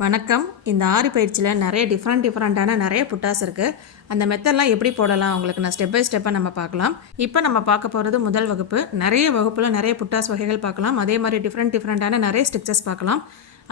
வணக்கம். இந்த ஆறு பயிற்சியில் நிறைய டிஃப்ரெண்ட் டிஃப்ரெண்ட்டான நிறைய புட்டாஸ் இருக்குது அந்த மெத்தட்லாம் எப்படி போடலாம்? உங்களுக்கு நான் ஸ்டெப் பை ஸ்டெப்பாக நம்ம பார்க்கலாம். இப்போ நம்ம பார்க்க போகிறது முதல் வகுப்பு. நிறைய வகுப்பில் நிறைய புட்டாஸ் வகைகள் பார்க்கலாம். அதே மாதிரி டிஃப்ரெண்ட் டிஃப்ரெண்ட்டான நிறைய ஸ்டிச்சஸ் பார்க்கலாம்.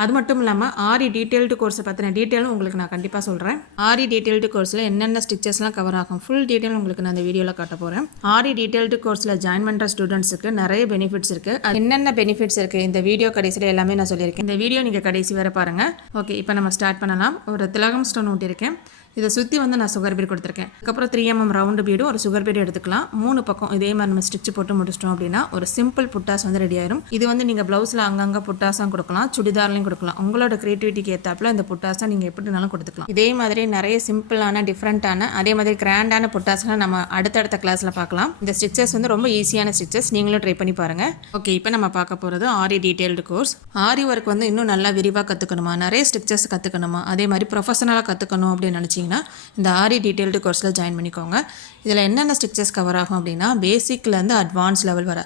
அது மட்டும் இல்லாமல் ஆரி டீட்டெயில்டு கோர்ஸை பற்றின டீட்டெயிலும் உங்களுக்கு நான் கண்டிப்பாக சொல்கிறேன் ஆரி டீட்டெயில்டு கோர்ஸில் என்னென்ன ஸ்டிச்சஸ்லாம் கவர் ஆகும் ஃபுல் டீட்டெயில் உங்களுக்கு நான் அந்த வீடியோவில் காட்ட போகிறேன் ஆரி டீட்டெயில்டு கோர்ஸில் ஜாயின் பண்ணுற ஸ்டூடெண்ட்ஸுக்கு நிறைய பெனிஃபிட்ஸ் இருக்குது அது என்னென்ன பெனிஃபிட்ஸ் இருக்குது இந்த வீடியோ கடைசியில் எல்லாமே நான் சொல்லியிருக்கேன். இந்த வீடியோ நீங்கள் கடைசி வர பாருங்கள் ஓகே இப்போ நம்ம ஸ்டார்ட் பண்ணலாம். ஒரு திலகம் ஸ்டோன் ஊட்டியிருக்கேன். இதை சுற்றி வந்து நான் சுகர் பீட் கொடுத்துருக்கேன். அதுக்கப்புறம் த்ரீ எம்எம் ரவுண்டு பீடும் ஒரு சுகர் பீடு எடுத்துக்கலாம். மூணு பக்கம் இதே மாதிரி நம்ம ஸ்டிச் போட்டு முடிச்சிட்டோம் அப்படின்னா ஒரு சிம்பிள் புட்டாஸ் வந்து ரெடி ஆயிரும். இது வந்து நீங்கள் ப்ளவுஸில் அங்கங்கே புட்டாஸாக கொடுக்கலாம். சுடிதார்லையும் கொடுக்கலாம். உங்களோட க்ரியேட்டிவிட்டிக்கு ஏற்றாப்புல இந்த புட்டாஸை நீங்கள் எப்படினாலும் கொடுத்துக்கலாம். இதே மாதிரி நிறைய சிம்பிளான டிஃப்ரெண்ட்டான அதே மாதிரி கிராண்டான புட்டாஸ்லாம் நம்ம அடுத்தடுத்த கிளாஸில் பார்க்கலாம். இந்த ஸ்டிச்சஸ் வந்து ரொம்ப ஈஸியான ஸ்டிச்சஸ் நீங்களும் ட்ரை பண்ணி பாருங்கள் ஓகே இப்போ நம்ம பார்க்க போகிறது Aari detailed course Aari work வந்து இன்னும் நல்லா விரிவாக கற்றுக்கணுமா நிறைய ஸ்டிச்சஸ் கற்றுக்கணுமா அதே மாதிரி ப்ரொஃபஷனலாக கற்றுக்கணும் அப்படின்னு நினச்சிங்கன்னா இந்த ஆரி டீட்டெயில்டு கோர்ஸில் ஜாயின் பண்ணிக்கோங்க. இதில் என்னென்ன ஸ்ட்ரிக்சர்ஸ் கவர் ஆகும் அப்படின்னா பேசிக்லேருந்து அட்வான்ஸ் லெவல் வர.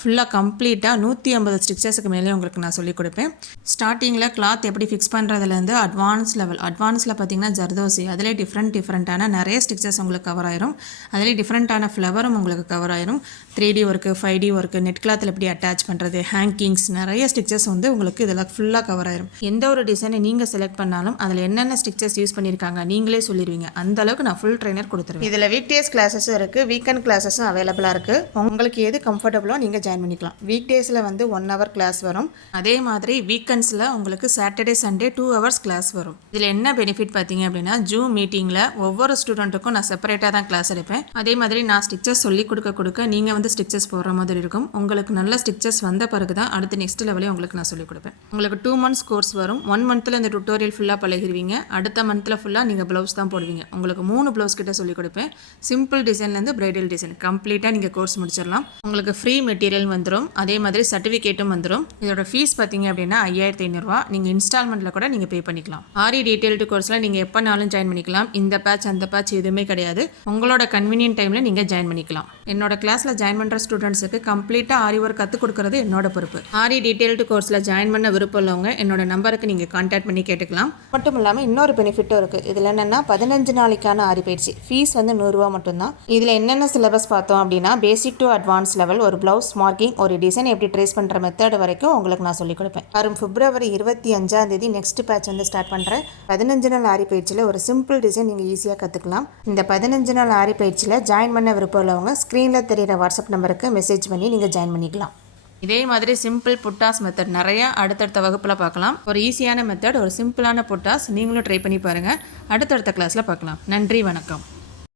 ஃபுல்லாக கம்ப்ளீட்டாக நூற்றி ஐம்பது ஸ்டிச்சஸுக்கு மேலே உங்களுக்கு நான் சொல்லிக் கொடுப்பேன். ஸ்டார்டிங்கில் கிளாத் எப்படி ஃபிக்ஸ் பண்ணுறதுலேருந்து அட்வான்ஸ் லெவல் அட்வான்ஸில் பார்த்தீங்கன்னா ஜர்தோசி அதிலே டிஃப்ரெண்ட் டிஃப்ரெண்ட்டான நிறைய ஸ்டிச்சஸ் உங்களுக்கு கவர் ஆயிரும். அதிலே டிஃப்ரெண்ட்டான ஃப்ளவரும் உங்களுக்கு கவர் ஆயிரும். Three D work five D work net கிளாத்தில் எப்படி அட்டாச் பண்ணுறது ஹேங்கிங்ஸ் நிறைய ஸ்டிச்சஸ் வந்து உங்களுக்கு இதில் ஃபுல்லாக கவர் ஆயிரும். எந்த ஒரு டிசைனை நீங்கள் செலக்ட் பண்ணாலும் அதில் என்னென்ன ஸ்டிச்சஸ் யூஸ் பண்ணியிருக்காங்க நீங்களே சொல்லிடுவீங்க அந்த அளவுக்கு நான் ஃபுல் ட்ரைனர் கொடுத்துருவேன். இதில் வீக் டேஸ் கிளாஸஸும் இருக்குது வீக்கெண்ட் கிளாஸஸும் அவைலபிளாக இருக்குது உங்களுக்கு எது கம்ஃபர்டபுளோ நீங்கள் ஜாயின் பண்ணிக்கலாம். வீக் டேஸில் வந்து ஒன் ஹவர் கிளாஸ் வரும். அதே மாதிரி வீக்கெண்ட்ஸில் உங்களுக்கு Saturday Sunday two hours class வரும். இதில் என்ன பெனிஃபிட் பார்த்தீங்க அப்படின்னா ஜூம் மீட்டிங்கில் ஒவ்வொரு ஸ்டூடெண்ட்டுக்கும் நான் செப்பரேட்டாக தான் கிளாஸ் எடுப்பேன். அதே மாதிரி நான் ஸ்டிச்சஸ் சொல்லி கொடுக்க கொடுக்க நீங்கள் வந்து ஸ்டிச்சஸ் போடுற மாதிரி இருக்கும். உங்களுக்கு நல்ல ஸ்டிச்சஸ் வந்த பிறகு தான் அடுத்த நெக்ஸ்ட் லெவலே உங்களுக்கு நான் சொல்லிக் கொடுப்பேன். உங்களுக்கு டூ மந்த்ஸ் கோர்ஸ் வரும். ஒன் மந்த்தில் இந்த டுட்டோரியல் ஃபுல்லாக பழகிடுவீங்க அடுத்த மந்த்தில் ஃபுல்லாக நீங்கள் ப்ளவுஸ் தான் போடுவீங்க. உங்களுக்கு மூணு ப்ளவுஸ் கிட்ட சொல்லிக் கொடுப்பேன். சிம்பிள் டிசைன்லேருந்து பிரைடல் டிசைன் கம்ப்ளீட்டாக நீங்கள் கோர்ஸ் முடிச்சிடலாம். உங்களுக்கு ஃப்ரீ மெட்டீரியல் வந்துடும் அதே மாதிரி சர்டிஃபிகேட்டும் வந்துடும் இதோட ஃபீஸ் பார்த்தீங்க அப்படின்னா ஐயாயிரத்தி ஐநூறுரூவா நீங்கள் இன்ஸ்டால்மெண்ட்டில் கூட நீங்கள் பே பண்ணிக்கலாம். ஆரி டீட்டெயில்டு கோர்ஸில் நீங்கள் எப்போனாலும் ஜாயின் பண்ணிக்கலாம். இந்த பேட்ச் அந்த பேட்ச் எதுவுமே கிடையாது. உங்களோட கன்வீனியன்ட் டைமில் நீங்கள் ஜாயின் பண்ணிக்கலாம். என்னோட கிளாஸில் ஜாயின் பண்ணுற ஸ்டூடெண்ட்ஸுக்கு கம்ப்ளீட்டாக ஆரி ஒர்க் கற்றுக் கொடுக்குறது என்னோட பொறுப்பு. ஆரி டீட்டெயில்டு கோர்ஸில் ஜாயின் பண்ண விருப்பம் உள்ளவங்க என்னோட நம்பருக்கு நீங்கள் கான்டாக்ட் பண்ணி கேட்டுக்கலாம். மட்டும் இல்லாமல் இன்னொரு பெனிஃபிட்டும் இருக்குது இதில் என்னென்னா பதினஞ்சு நாளைக்கான ஆரி பயிற்சி ஃபீஸ் வந்து நூறுரூவா மட்டும்தான். இதில் என்னென்ன சிலபஸ் பார்த்தோம் அப்படின்னா பேசிக் டு அட்வான்ஸ் லெவல் ஒரு ப்ளவுஸ் மார்க்கிங் ஒரு டிசைன் எப்படி ட்ரேஸ் பண்ணுற மெத்தட் வரைக்கும் உங்களுக்கு நான் சொல்லிக் கொடுப்பேன். வரும் பிப்ரவரி இருபத்தி அஞ்சாம் தேதி நெக்ஸ்ட் பேட்ச் வந்து ஸ்டார்ட் பண்ணுறேன் பதினஞ்சு நாள் ஆரி பயிற்சியில் ஒரு சிம்பிள் டிசைன் நீங்கள் ஈஸியாக கற்றுக்கலாம் இந்த பதினஞ்சு நாள் ஆரி பயிற்சியில் ஜாயின் பண்ண விருப்பம் உள்ளவங்க ஸ்க்ரீனில் தெரியிற வாட்ஸ்அப் நம்பருக்கு மெசேஜ் பண்ணி நீங்கள் ஜாயின் பண்ணிக்கலாம். இதே மாதிரி சிம்பிள் புட்டாஸ் மெத்தட் நிறைய அடுத்தடுத்த வகுப்பில் பார்க்கலாம். ஒரு ஈஸியான மெத்தட் ஒரு சிம்பிளான புட்டாஸ் நீங்களும் ட்ரை பண்ணி பாருங்கள் அடுத்தடுத்த கிளாஸில் பார்க்கலாம். நன்றி வணக்கம்.